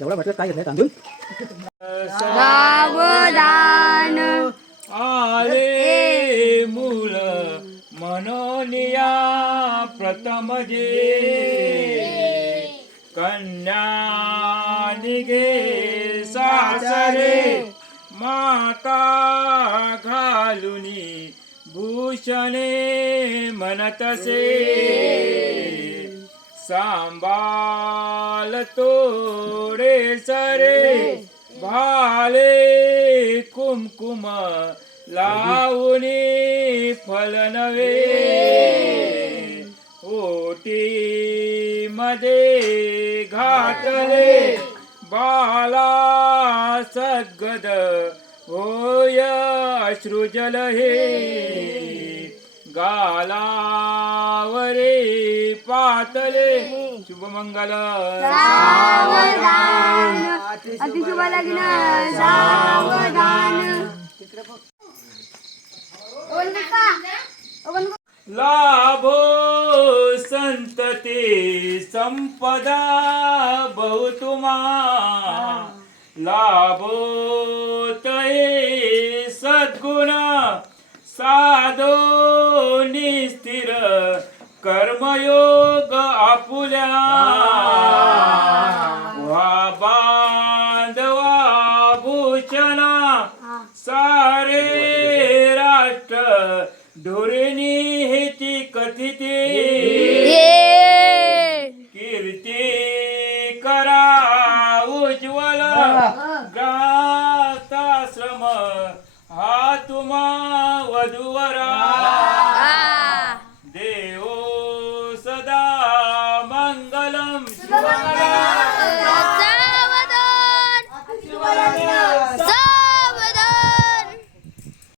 एवढा म्हटलं काय घेतलंय तांदूळ सावधान आले मूल मनोनिया प्रथम जे कन्या निघे सासरे माता घालुनी भूषणे मनतसे सांभाल तोडे सरे भाले कुमकुम लावणी फल नवे ओटी मध्ये घातले बाला सद्गद होय अश्रुजल हे गालावरे पातले शुभमंगल सावधान अतिशुभ लग्न सावधान लाभो संतते संपदा बहुतुमा लाभो तये सद्गुण साधो निस्थिर कर्मयोग आपुल्या वा बांधवा भूषणा सारे राष्ट्र धोरणी हेती कथिते कीर्ती करा उज्ज्वल गाताश्रम हा तुम्हा वधूवरा देवो सदा मंगलम सावधान